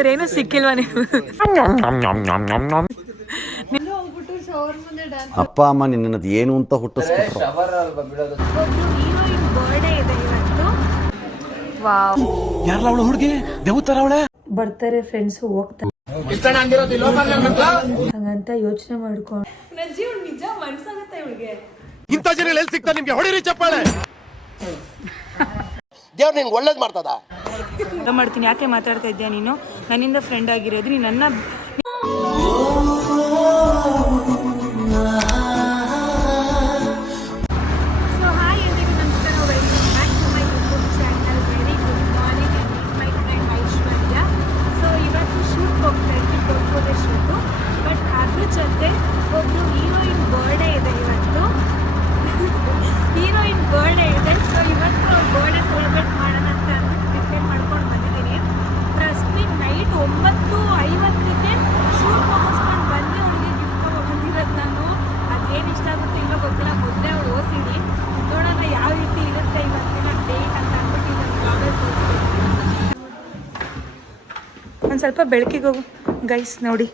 ಬೇರೆ ಏನು ಸಿಕ್ಕಿಲ್ವಾ ನೀವು? ಅಪ್ಪ ಅಮ್ಮ ನಿನ್ನದು ಏನು ಅಂತ ಹುಟ್ಟಿಸ್ಬಿಟ್ರು. ಹುಡುಗಿ ದೇವತರ ಅವಳೆ ಬರ್ತಾರೆ ಫ್ರೆಂಡ್ಸು ಹೋಗ್ತಾರೆ ಹಂಗಂತ ಯೋಚನೆ ಮಾಡ್ಕೊಂಡು ನಿಜ ಮನ್ಸಾಗತ್ತೆ ಇವಳಿಗೆ. ಇಂಥ ಜನ ಎಲ್ಲಿ ಸಿಗ್ತಾರೆ ನಿಮ್ಗೆ? ಹೊಡಿರಿ ಚಪ್ಪಾಳೆ. ದೇವ್ರು ನಿನ್ಗೆ ಒಳ್ಳೇದು ಮಾಡ್ತದ. ಮಾಡ್ತೀನಿ. ಯಾಕೆ ಮಾತಾಡ್ತಾ ಇದ್ಯಾ ನೀನು? ನನ್ನಿಂದ ಫ್ರೆಂಡ್ ಆಗಿರೋದು ನೀನು ನನ್ನ ಬಟ್ ಅದ್ರ ಜೊತೆ ಒಬ್ರು ಹೀರೋಯಿನ್ ಬರ್ಡೇ ಇದೆ ಇವತ್ತು. ಹೀರೋಯಿನ್ ಬರ್ಡೇ ಇದೆ. ಸೊ ಇವತ್ತು ಬರ್ಡೇ ಸೆಲೆಬ್ರೇಟ್ ಮಾಡೋಣ ಅಂತ ಪ್ರಿಪೇರ್ ಮಾಡ್ಕೊಂಡು ಬಂದಿದ್ದೀನಿ. ಟ್ರಸ್ಟ್ ಮೀ, ನೈಟ್ 9:50ಕ್ಕೆ ಶೂಟ್ ಮುಗಿಸ್ಕೊಂಡು ಬಂದು ಅವಳಿಗೆ ಗಿಫ್ಟ್ ಬಂದಿರೋದು ನಾನು. ಅದೇನು ಇಷ್ಟ ಆಗುತ್ತೆ ಇಲ್ಲ ಗೊತ್ತಿಲ್ಲ. ಮೊದಲೇ ಅವಳು ಓದಿಡಿ ನೋಡೋಣ ಯಾವ ರೀತಿ ಇರುತ್ತೆ ಇವತ್ತಿನ ಡೇಟ್ ಅಂತ ಅಂದ್ಬಿಟ್ಟು ನಾನು ಒಂದು ಸ್ವಲ್ಪ ಬೆಳಕಿಗೆ ಹೋಗು ಗೈಸ್. ನೋಡಿ,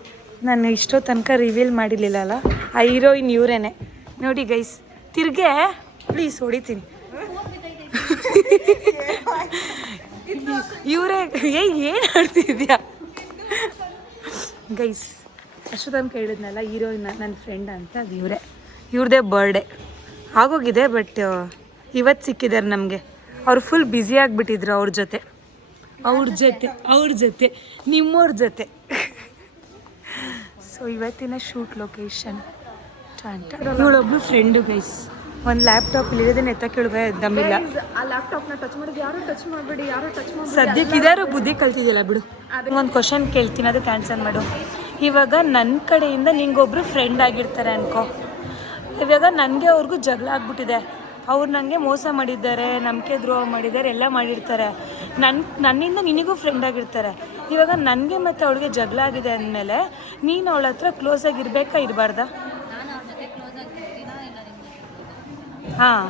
ನಾನು ಇಷ್ಟೋ ತನಕ ರಿವೀಲ್ ಮಾಡಿರಲಿಲ್ಲ ಅಲ್ಲ, ಆ ಹೀರೋಯಿನ್ ಇವರೇನೆ ನೋಡಿ ಗೈಸ್. ತಿರ್ಗೆ ಪ್ಲೀಸ್ ಹೊಡಿತೀನಿ. ಇವರೇ. ಏನು ಆಡ್ತಿದ್ಯಾ ಗೈಸ್? ಅಷ್ಟು ತನಕ ಹೇಳಿದ್ನಲ್ಲ ಹೀರೋಯಿನ್ ನನ್ನ ಫ್ರೆಂಡ್ ಅಂತ, ಅದು ಇವರೇ. ಇವ್ರದ್ದೇ ಬರ್ಡೇ ಆಗೋಗಿದೆ, ಬಟ್ ಇವತ್ತು ಸಿಕ್ಕಿದ್ದಾರೆ ನಮಗೆ. ಅವ್ರು ಫುಲ್ ಬ್ಯುಸಿ ಆಗಿಬಿಟ್ಟಿದ್ರು ಅವ್ರ ಜೊತೆ ನಿಮ್ಮವ್ರ ಜೊತೆ. ಸೊ ಇವತ್ತಿನ ಶೂಟ್ ಲೊಕೇಶನ್ ಇವಳೊಬ್ಳು ಫ್ರೆಂಡು ಗೈಸ್. ಒಂದು ಲ್ಯಾಪ್ಟಾಪ್ ಇಲ್ಲಿರೋದನ್ನ ಎತ್ತಕ್ಕೆ ದಮ್ಮಿಲ್ಲ. ಆ ಲ್ಯಾಪ್ಟಾಪ್ನ ಟಚ್ ಮಾಡಿದ್ದು ಯಾರು ಟಚ್ ಮಾಡಬೇಡಿ, ಯಾರು ಟಚ್ ಮಾಡಿ. ಸದ್ಯಕ್ಕೆ ಇದಾರು ಬುದ್ಧಿ ಕಲ್ತಿದ್ದಿಲ್ಲ ಬಿಡು. ಒಂದು ಕ್ವಶನ್ ಕೇಳ್ತೀನಿ, ಅದು ಕ್ಯಾನ್ಸಲ್ ಮಾಡು. ಇವಾಗ ನನ್ನ ಕಡೆಯಿಂದ ನಿಂಗೊಬ್ರು ಫ್ರೆಂಡ್ ಆಗಿರ್ತಾರೆ ಅನ್ಕೋ. ಇವಾಗ ನನಗೆ ಅವ್ರಿಗೂ ಜಗಳ ಆಗ್ಬಿಟ್ಟಿದೆ. ಅವ್ರು ನನಗೆ ಮೋಸ ಮಾಡಿದ್ದಾರೆ, ನಂಬಿಕೆ ದ್ರೋಹ ಮಾಡಿದ್ದಾರೆ, ಎಲ್ಲ ಮಾಡಿರ್ತಾರೆ. ನನ್ನಿಂದ ನಿನಗೂ ಫ್ರೆಂಡ್ ಆಗಿರ್ತಾರೆ. ಇವಾಗ ನನಗೆ ಮತ್ತು ಅವಳಿಗೆ ಜಗಳ ಆಗಿದೆ ಅಂದಮೇಲೆ ನೀನು ಅವಳ ಹತ್ರ ಕ್ಲೋಸ್ ಆಗಿರ್ಬೇಕಾ ಇರಬಾರ್ದಾ? ಹಾಂ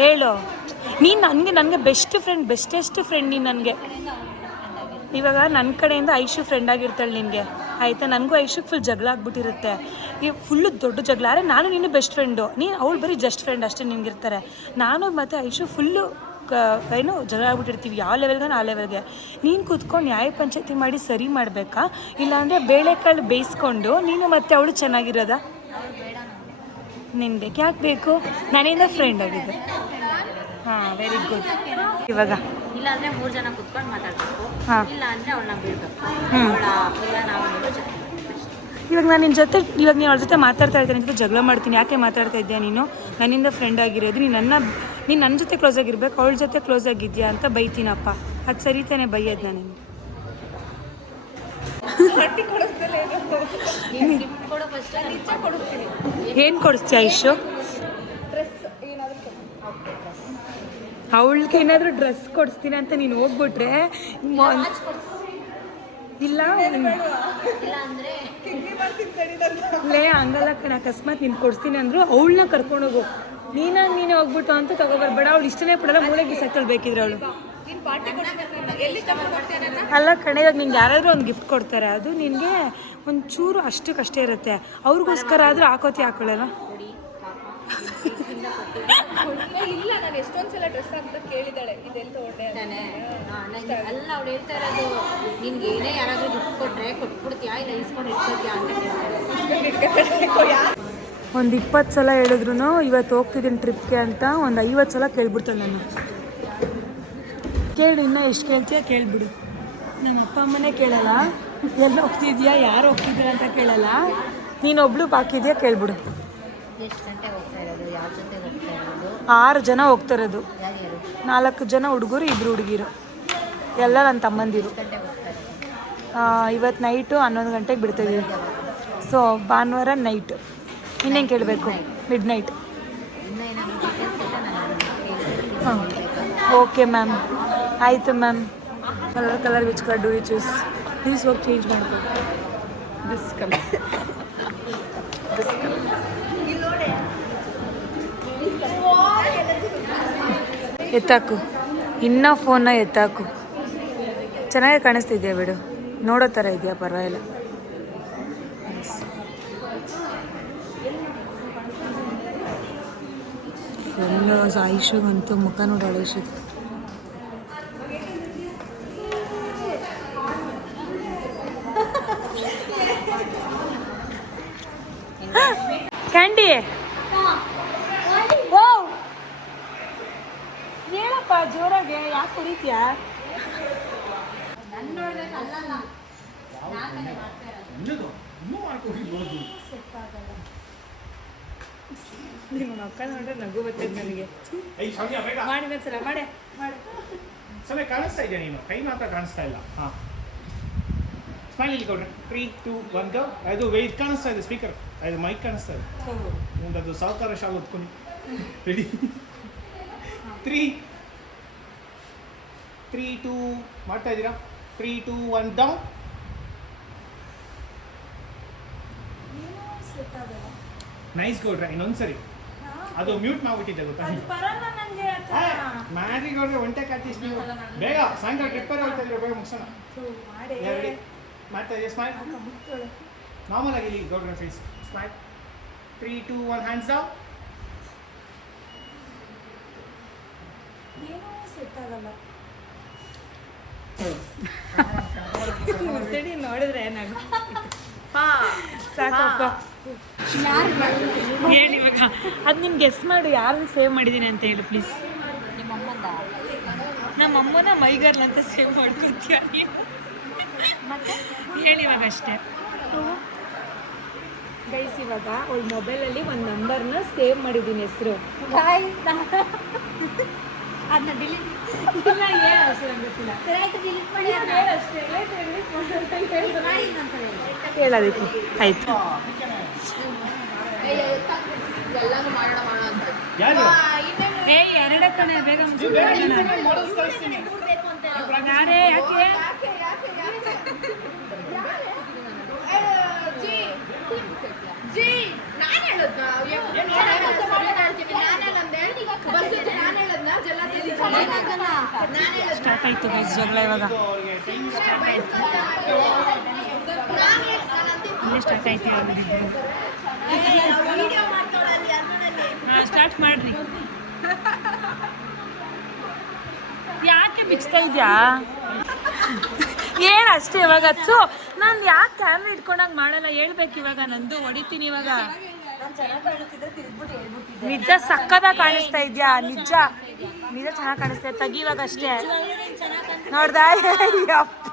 ಹೇಳು. ನೀನು ನನಗೆ ಬೆಸ್ಟೆಸ್ಟ್ ಫ್ರೆಂಡ್ ನೀನು ನನಗೆ. ಇವಾಗ ನನ್ನ ಕಡೆಯಿಂದ ಐಶು ಫ್ರೆಂಡ್ ಆಗಿರ್ತಾಳೆ ನಿನಗೆ, ಆಯಿತಾ? ನನಗೂ ಐಶುಗೆ ಫುಲ್ ಜಗಳ ಆಗ್ಬಿಟ್ಟಿರುತ್ತೆ. ಈ ಫುಲ್ಲು ದೊಡ್ಡ ಜಗಳ. ಆದರೆ ನಾನು ನೀನು ಬೆಸ್ಟ್ ಫ್ರೆಂಡು, ನೀನು ಅವಳು ಬರೀ ಜಸ್ಟ್ ಫ್ರೆಂಡ್ ಅಷ್ಟೇ ನಿಮಗಿರ್ತಾರೆ. ನಾನು ಮತ್ತು ಐಶು ಫುಲ್ಲು ಏನು ಜಗಳ ಆಗ್ಬಿಟ್ಟಿರ್ತೀವಿ. ಯಾವ ಲೆವೆಲ್ಗೆ ಆ ಲೆವೆಲ್ಗೆ. ನೀನು ಕೂತ್ಕೊಂಡು ನ್ಯಾಯ ಪಂಚಾಯತಿ ಮಾಡಿ ಸರಿ ಮಾಡಬೇಕಾ, ಇಲ್ಲಾಂದರೆ ಬೇಳೆಕಾಳು ಬೇಯಿಸ್ಕೊಂಡು ನೀನು ಮತ್ತು ಅವಳು ಚೆನ್ನಾಗಿರೋದಾ? ನಿನಗೆ ಯಾಕೆ ಬೇಕು? ನನ್ನಿಂದ ಫ್ರೆಂಡ್ ಆಗಿದೆ. ಹಾಂ, ವೆರಿ ಗುಡ್. ಇವಾಗ ಇಲ್ಲಾಂದ್ರೆ 3 ಜನ ಕುತ್ಕೊಂಡು ಮಾತಾಡಬೇಕು, ಇಲ್ಲ ಅಂದ್ರೆ ಅವಳನ್ನ ಬಿಡಬೇಕು. ಇವಾಗ ನಾನು ನಿನ್ನ ಜೊತೆ ನೀನು ಅವಳ ಜೊತೆ ಮಾತಾಡ್ತಾ ಇದ್ದೀನಿ, ನಿನ್ನ ಜೊತೆ ಜಗಳ ಮಾಡ್ತೀನಿ. ಯಾಕೆ ಮಾತಾಡ್ತಾ ಇದ್ದೀಯ ನೀನು? ನನ್ನಿಂದ ಫ್ರೆಂಡ್ ಆಗಿರೋದು ನೀನು ನನ್ನ ಜೊತೆ ಕ್ಲೋಸ್ ಆಗಿರ್ಬೇಕು, ಅವಳ ಜೊತೆ ಕ್ಲೋಸ್ ಆಗಿದ್ಯಾ ಅಂತ ಬೈತೀನಪ್ಪ. ಅದು ಸರಿ ತಾನೆ ಬೈಯೋದು ನಾನು? ಏನು ಕೊಡಿಸ್ತೀಯ ಐಶು? ಅವಳಿಗೆ ಏನಾದರೂ ಡ್ರೆಸ್ ಕೊಡಿಸ್ತೀನಿ ಅಂತ ನೀನು ಹೋಗ್ಬಿಟ್ರೆ ಇಲ್ಲ ಲೇ ಹಂಗಲ್ಲ ಕಣ. ಅಕಸ್ಮಾತ್ ನೀನು ಕೊಡಿಸ್ತೀನಿ ಅಂದರು ಅವಳನ್ನ ಕರ್ಕೊಂಡೋಗು. ನೀನೇ ಹೋಗ್ಬಿಟ್ಟು ಅಂತ ತಗೋಬರ್ಬೇಡ. ಅವಳು ಇಷ್ಟನೇ ಪಡಲ್ಲ, ಮೂಳೆಗೆ ಬಿಸಾಕೊಳ್ಬೇಕಿದ್ರೆ ಅವಳು. ಅಲ್ಲ ಕಣೆ, ಇವಾಗ ನಿಂಗೆ ಯಾರಾದರೂ ಒಂದು ಗಿಫ್ಟ್ ಕೊಡ್ತಾರೆ, ಅದು ನಿನಗೆ ಒಂಚೂರು ಅಷ್ಟಕ್ಕಷ್ಟೇ ಇರುತ್ತೆ. ಅವ್ರಿಗೋಸ್ಕರ ಆದರೂ ಹಾಕೊಳ್ಳಲ್ಲ. ಇಲ್ಲ, ನಾನು ಎಷ್ಟೊಂದು ಸಲ ಡ್ರೆಸ್ ಅಂತ ಕೇಳಿದಾಳೆ, ಇದೆಲ್ಲ ತಗೊಂಡೆ ಅಲ್ಲ. ಅವ್ಳು ಹೇಳ್ತಾ ಇರೋದು ನಿನ್ಗೆ ಏನೇ ಯಾರಾದರೂ ಗಿಫ್ಟ್ ಕೊಟ್ಟರೆ ಕೊಟ್ಬಿಡ್ತೀಯಾ, ಇಲ್ಲ ಇಸ್ಕೊಂಡು ಇಟ್ಕೊಳ್ತೀಯಾ ಅಂತ. ಒಂದು 20 ಸಲ ಹೇಳಿದ್ರು ಇವತ್ತು ಹೋಗ್ತಿದ್ದೀನಿ ಟ್ರಿಪ್ಗೆ ಅಂತ ಒಂದು 50 ಸಲ ಕೇಳ್ಬಿಡ್ತಾಳೆ ನಾನು. ಕೇಳಿ ಇನ್ನೂ ಎಷ್ಟು ಕೇಳ್ತೀಯ ಕೇಳಿಬಿಡು. ನಮ್ಮ ಅಪ್ಪ ಅಮ್ಮನೇ ಕೇಳಲ್ಲ, ಎಲ್ಲ ಹೋಗ್ತಿದ್ಯಾ, ಯಾರು ಹೋಗ್ತಿದ್ದೀರಾ ಅಂತ ಕೇಳಲ್ಲ. ನೀನೊಬ್ಳು ಬಾಕಿದ್ಯಾ ಕೇಳ್ಬಿಡು. ಎಷ್ಟು ಗಂಟೆ ಹೋಗ್ತಾ ಇರೋದು, ಯಾವ ಜೊತೆ ಹೋಗ್ತಾ ಇರೋದು? 6 ಜನ ಹೋಗ್ತಾ ಇರೋದು. 4 ಜನ ಹುಡುಗರು, 2 ಹುಡುಗಿರು, ಎಲ್ಲ ನನ್ನ ತಮ್ಮಂದಿರು. ಇವತ್ತು ನೈಟು 11 ಗಂಟೆಗೆ ಬಿಡ್ತಿದ್ದೀವಿ. ಸೊ ಭಾನುವಾರ ನೈಟು. ಇನ್ನೇನು ಕೇಳಬೇಕು? ಮಿಡ್ನೈಟ್. ಹಾಂ, ಓಕೆ ಮ್ಯಾಮ್, ಆಯಿತು ma'am. Colour which colour do you choose? Please ಹೋಗಿ ಚೇಂಜ್ ಮಾಡ್ಕೊ. This colour. ಎತ್ತಾಕು, ಇನ್ನೂ ಫೋನ್ನ ಎತ್ತಾಕು. ಚೆನ್ನಾಗಿ ಕಾಣಿಸ್ತಿದ್ಯಾ ಬಿಡು. ನೋಡೋ ಥರ ಇದೆಯಾ? ಪರವಾಗಿಲ್ಲ. ಎಲ್ಲ ಆಯುಷಗಂತೂ ಮುಖ ನೋಡಿ ಆಯುಷದು. ಕ್ಯಾಂಡಿ ಹೇಳಪ್ಪ ಜೋರಾಗೆ, ಯಾಕೆ ಕುಡಿತೀಯಾ? ನಿಮ್ಮ ಮಕ್ಕ ನೋಡ್ರೆ ನಗು ಬರ್ತೈತೆ ನನಗೆ. ಮಾಡಿದ ಮಾಡಿ ಸಮಯ ಕಾಣಿಸ್ತಾ ಇದೆಯಾ? ನೀನು ಕೈ ಮಾತ್ರ ಕಾಣಿಸ್ತಾ ಇಲ್ಲ. ಹಾಂ, ಸ್ಮೈಲ್ ಇಲ್ಲಿ ಕೊಡ್ರಿ. 3, 2, 1 ಗೋ. ಅದು ವೆಯ್ಟ್ ಕಾಣಿಸ್ತಾ ಇದೆ, ಸ್ಪೀಕರ್ ಅದು ಮೈಕ್ ಕಾಣಿಸ್ತಾ ಇದೆ. ಮುಂದದು ಸಾವುಕಾರ ಶಾಲ್ ಹೊತ್ಕೊಂಡು ರೆಡಿ. 3, 2 ಮಾಡ್ತಾ ಇದ್ದೀರಾ? 3, 2, 1 ಡೌನ್. ನೈಸ್ ಗೌಡ್ರೆ, ಇನ್ನೊಂದ್ಸರಿ ಅದು ಮ್ಯೂಟ್ ಮಾಡ್ಬಿಟ್ಟಿದ್ದೆ ಗೊತ್ತಾ? ಮಾಡ್ರಿ ಗೌಡ್ರೆ, ಒಂಟೆ ಕಾಟಿಸ್ ನೀವು. ಬೇಗ ಸಾಯಂಕಾಲ ಟ್ರಿಪ್ಪರ್ ಹೋಗ್ತಾ ಇದ್ರೆ ಬೇಗ ಮುಗಿಸೋಣ. ರೆಡಿ ಮಾಡ್ತಾ ಇದೆಯಾ? ಸ್ಮೈಲ್ ನಾರ್ಮಲ್ ಆಗಿ ಇಲ್ಲಿ ಗೌಡ್ರೆ ಫೇಸ್. ಸ್ಮೈಲ್. 3, 2, 1 hands down. ಏನೋ ಸೆಟ್ ಆಗಲ್ಲ. ನೋಡಿದ್ರೆ ನಗು ಸಾಕಪ್ಪ. ಹೇಳಿ ಇವಾಗ ಅದು ನಿಮ್ಗೆ ಗೆಸ್ ಮಾಡು, ಯಾರನ್ನ ಸೇವ್ ಮಾಡಿದ್ದೀನಿ ಅಂತ ಹೇಳು ಪ್ಲೀಸ್. ನಮ್ಮ ಅಮ್ಮನ ಮೈಗರ್ಲ್ ಅಂತ ಸೇವ್ ಮಾಡ್ಕೊತೀಯ ನೀನು? ಹೇಳಿ ಇವಾಗ ಅಷ್ಟೇ. ಗೈಸ್, ಇವಾಗ ಅವಳ ಮೊಬೈಲಲ್ಲಿ ಒಂದು ನಂಬರ್ನ ಸೇವ್ ಮಾಡಿದ್ದೀನಿ, ಹೆಸರು. ಅದನ್ನ ಡಿಲೀಟ್ ಇಲ್ಲ, ಏನು ಅಷ್ಟೇ ಗೊತ್ತಿಲ್ಲ. ಹೇಳೋದಕ್ಕೆ ಆಯ್ತು. ಎಲ್ಲಾನು ಮಾಡೋಣ ಅಂತ ಯಾರು? ಎರಡೇ ಕಣೆ, ಬೇಗ ಯಾರೇ ಯಾಕೆ ಸ್ಟಾರ್ಟ್ ಆಯ್ತು ಗೈಸ್ ಜಗಳ. ಇವಾಗ ಇಲ್ಲೇ ಸ್ಟಾರ್ಟ್ ಆಯ್ತು. ಹಾಂ, ಸ್ಟಾರ್ಟ್ ಮಾಡ್ರಿ. ಯಾಕೆ ಬಿಚ್ತಾ ಇದೆಯಾ? ಹೇಳ ಅಷ್ಟೇ ಇವಾಗ. ಹಚ್ಚು. ನಾನು ಯಾಕೆ ಕ್ಯಾಮ್ರಾ ಇಟ್ಕೊಂಡಂಗೆ ಮಾಡಲ್ಲ ಹೇಳ್ಬೇಕು. ಇವಾಗ ನಂದು ಹೊಡಿತೀನಿ ಇವಾಗ. ನಿಜ ಸಕ್ಕತ್ತಾಗಿ ಕಾಣಿಸ್ತಾ ಇದೆಯಾ? ನಿಜ ನಿಜ ಚೆನ್ನಾಗಿ ಕಾಣಿಸ್ತಾ ಇದೆ. ತೆಗಿ ಇವಾಗ ಅಷ್ಟೇ. ನೋಡ್ದಾ? ಅಪ್ಪ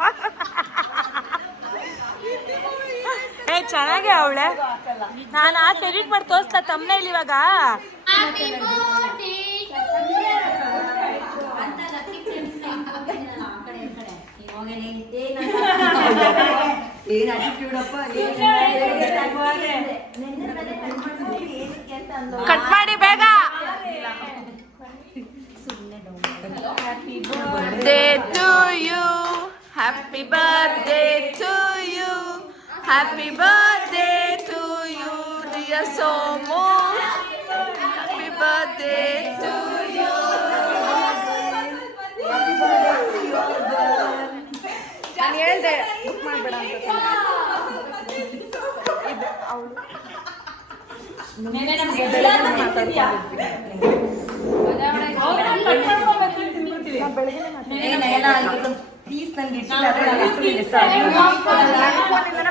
ಚೆನ್ನಾಗೆ ಅವಳೆ. ನಾನು ಎಡಿಟ್ ಮಾಡಿ ತೋರಿಸ್ಲಾ ತಮ್ಮನೇಲಿ ಇವಾಗ. ಕಟ್ ಮಾಡಿ ಬೇಗ. Birthday to you, happy birthday to you, happy birthday to you, dear Somu, happy birthday to you. ನಾನು ಹೇಳ್ದೆ ಬುಕ್ ಮಾಡಬೇಡ ಅಂತ.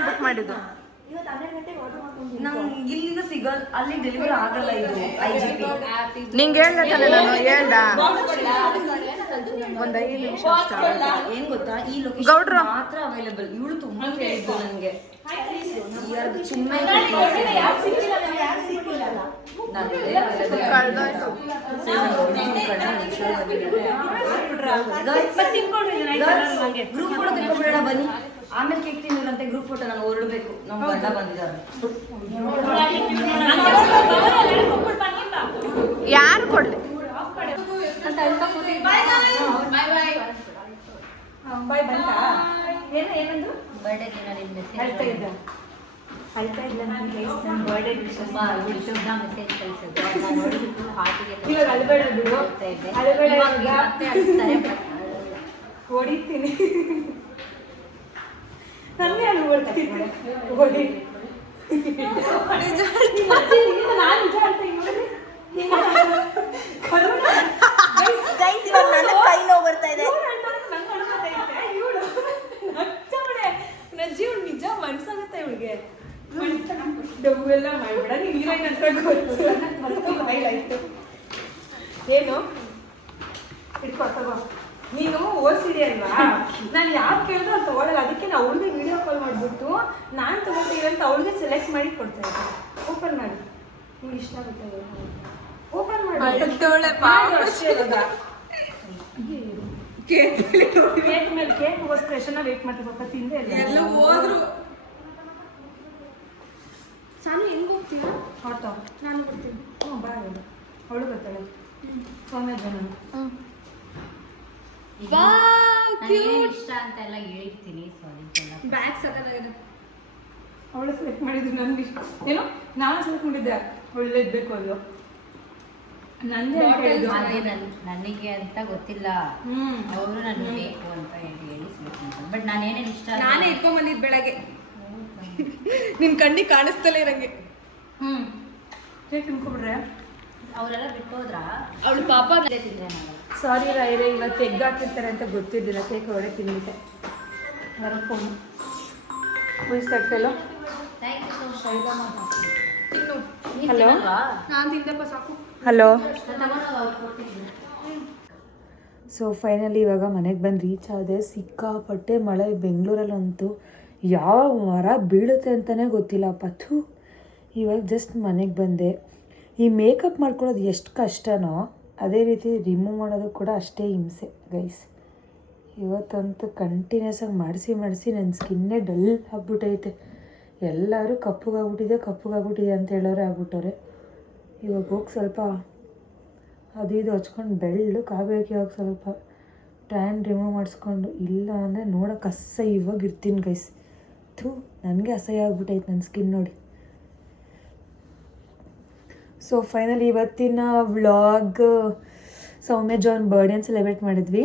ಬುಕ್ ಮಾಡಿದ್ದು ನಂಗೆ ಇಲ್ಲಿಂದ ಸಿಗಲ್, ಅಲ್ಲಿ ಡೆಲಿವರಿ ಆಗಲ್ಲ. ಇದು IGP ನಿಂಗೆ ಹೇಳ್ದೆ ನಾನು ಹೇಳ್ದ ಒಂದು 5 ನಿಮಿಷ ಏನ್ ಗೊತ್ತಾ, ಈ ಲೊಕೇಶನ್ ಮಾತ್ರ ಅವೈಲೇಬಲ್. ಇವಳು ತುಂಬಾ ಹೇಳಿದ್ದು ನನಗೆ. ಸುಮ್ಮನೆ ಗ್ರೂಪ್ ಫೋಟೋ ತೆಕ್ಕೊಂಡ್ಬಿಡೋಣ ಬನ್ನಿ. ಆಮೇಲೆ ಕೇಕ್ ತಿನ್ನೋರಂತೆ. ಗ್ರೂಪ್ ಫೋಟೋ ನಾನು ಹೊರಡ್ಬೇಕು. ನಮ್ಮ ಗಂಡ ಬಂದಿದ್ದಾರೆ. ಯಾರು ಕೊಡ್ಲಿ? ಹೊಡಿತೀನಿ. ಗೊತ್ತೈತೆ ಓಡಿ ನಾನು ನಿಜ ಹೇಳ್ತಾ ನೋಡಿ ಗೈಸ್ ಇವಾಗ ನನ್ನ ಕೈ ನೋವು ಬರ್ತಾ ಇದೆ. ನಜ್ಜಿ ಅವ್ಳು ನಿಜ ಮನ್ಸಾಗತ್ತೆ ಇವಳಿಗೆ ಡಬ್ಬೆಲ್ಲ ಮಾಡ್ಬೇಡ ನೀನು ಹೀರೋಯಿನ್ ಅಂತ ಗೊತ್ತು. ಏನು ಇಟ್ಕೊ ತಗೋ. ನೀನು ಓದಿಸಿಡಿ ಅಲ್ವಾ, ನಾನು ಯಾರು ಕೇಳಿದ್ರು ಅವ್ರು ತೊಗೊಳಲ್ಲ. ಅದಕ್ಕೆ ನಾವು ಅವಳಿಗೆ ವಿಡಿಯೋ ಕಾಲ್ ಮಾಡಿಬಿಟ್ಟು ನಾನು ತೊಗೊಳ್ತೀವಿ ಅಂತ ಅವಳಿಗೆ ಸೆಲೆಕ್ಟ್ ಮಾಡಿ ಕೊಡ್ತಾ ಇದ್ದೆ. ಓಪನ್ ಮಾಡಿ, ನಿಮ್ಗೆ ಇಷ್ಟ ಆಗುತ್ತೆ. ಓಪನ್ ಮಾಡಿ ಅಷ್ಟೇ ಇರೋದ. ಕೇಕ್ ಮೇಲೆ ಕೇಕ್ಗೋಸ್ಕರ ಎಷ್ಟನ್ನ ವೇಟ್ ಮಾಡ್ತೀವಿ ಪಾಪ, ತಿಂದೆ ಎಲ್ಲ ಹೋದ್ರು. ನಾನು ಹೆಂಗೆ ಹೋಗ್ತೀಯಾ? ಆಟೋ ನಾನು ಬರ್ತೀನಿ. ಹ್ಞೂ ಬಾ ಅವಳು ಬರ್ತಾಳೆ. ಸೌಮ್ಯ ಜನ ಇಷ್ಟ ಅಂತ ಎಲ್ಲ ಹೇಳ್ತೀನಿ. ಬ್ಯಾಗ್ ಸಕ್ಕತ್ತಾಗಿದೆ. ಅವಳು ಸೆಲೆಕ್ಟ್ ಮಾಡಿದ್ರು. ನನ್ಗೆ ಇಷ್ಟ ಏನೋ ನಾನು ಸೆಲೆಕ್ಟ್ ಮಾಡಿದ್ದೆ. ಒಳ್ಳೆ ಇದ್ಬೇಕು ಅದು ನಂದೇ ಅಂತ ಹೇಳಿದ್ದು. ನನಗೆ ಅಂತ ಗೊತ್ತಿಲ್ಲ, ಅವರು ನನಗೆ ಬೇಕು ಅಂತ ಹೇಳಿ ಬಟ್ ನಾನೇನೇನು ಇಷ್ಟ ನಾನೇ ಇಟ್ಕೊಂಡ್ ಬಂದಿದ್ದು ಬೆಳಗ್ಗೆ. ನಿನ್ ಕಣ್ಣಿಗೆ ಕಾಣಿಸ್ತಲೇ ಇರಂಗೆ. ಕೇಕ್ ತಿನ್ಕೊಬಿಡ್ರೆ ಅವರೆಲ್ಲ ಬಿಟ್ಟೋದ್ರ. ಅವಳು ಪಾಪ ಸಾರಿ ರಾಯ್ರೆ, ಇವತ್ತು ಎಗ್ ಹಾಕಿರ್ತಾರೆ ಅಂತ ಗೊತ್ತಿದ್ದಿಲ್ಲ. ಕೇಕ್ ಒಳ್ಳೆ ತಿನ್ಬಿಟ್ಟೆ. ಅವರ ಫೋನ್ ಉಳಿಸ್ತಾಡ್ತಲ್ಲ. ಹಲೋ ನಾನು ತಿಂದಪ್ಪ ಸಾಕು. ಹಲೋ. ಸೊ ಫೈನಲಿ ಇವಾಗ ಮನೆಗೆ ಬಂದು ರೀಚ್ ಆದೆ. ಸಿಕ್ಕಾಪಟ್ಟೆ ಮಳೆ ಬೆಂಗಳೂರಲ್ಲಂತೂ. ಯಾವ ಮರ ಬೀಳುತ್ತೆ ಅಂತಲೇ ಗೊತ್ತಿಲ್ಲ ಪಥು. ಇವಾಗ ಜಸ್ಟ್ ಮನೆಗೆ ಬಂದೆ. ಈ ಮೇಕಪ್ ಮಾಡ್ಕೊಳ್ಳೋದು ಎಷ್ಟು ಕಷ್ಟನೋ ಅದೇ ರೀತಿ ರಿಮೂವ್ ಮಾಡೋದು ಕೂಡ ಅಷ್ಟೇ ಹಿಂಸೆ ಗೈಸ್. ಇವತ್ತಂತೂ ಕಂಟಿನ್ಯೂಸ್ ಆಗಿ ಮಾಡಿಸಿ ನನ್ನ ಸ್ಕಿನ್ನೇ ಡಲ್ ಆಗ್ಬಿಟ್ಟೈತೆ. ಎಲ್ಲರೂ ಕಪ್ಪಗಾಗ್ಬಿಟ್ಟಿದೆ ಅಂತ ಹೇಳೋರೆ ಆಗ್ಬಿಟ್ಟವ್ರೆ. ಇವಾಗ ಹೋಗಿ ಸ್ವಲ್ಪ ಅದು ಇದು ಹಚ್ಕೊಂಡು ಬೆಳ್ಳಕ್ಕೆ ಆಗಬೇಕು. ಇವಾಗ ಸ್ವಲ್ಪ ಟ್ಯಾನ್ ರಿಮೂವ್ ಮಾಡಿಸ್ಕೊಂಡು, ಇಲ್ಲ ಅಂದರೆ ನೋಡೋಕೆ ಅಸಹ್ಯವಾಗಿರ್ತೀನಿ ಗೈಸ್. ನನಗೆ ಅಸಹ್ಯ ಆಗ್ಬಿಟ್ಟೈತೆ ನನ್ನ ಸ್ಕಿನ್ ನೋಡಿ. ಸೊ ಫೈನಲಿ ಇವತ್ತಿನ ವ್ಲಾಗ್ ಸೌಮ್ಯ ಜಾನ್ ಬರ್ಡೇನ ಸೆಲೆಬ್ರೇಟ್ ಮಾಡಿದ್ವಿ.